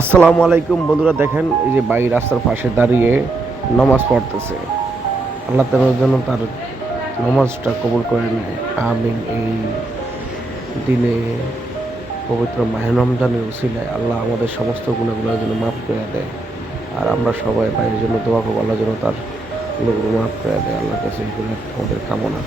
আসসালামু আলাইকুম বন্ধুরা, দেখেন এই যে ভাই রাস্তার পাশে দাঁড়িয়ে নামাজ পড়তেছে। আল্লাহ তাআলার জন্য তার নামাজটা কবুল করে নেয়, আমিন। এই দিনে পবিত্র মাহে রমজানের উসিলায় আল্লাহ আমাদের সমস্ত গুনাহগুলোর জন্য মাফ করে দেয়। আর আমরা সবাই ভাইয়ের জন্য দোয়া করবো, আল্লাহ যেন তার গুণাগুলো মাফ করে দেয়। আল্লাহর কাছে এগুলো আমাদের কামনা।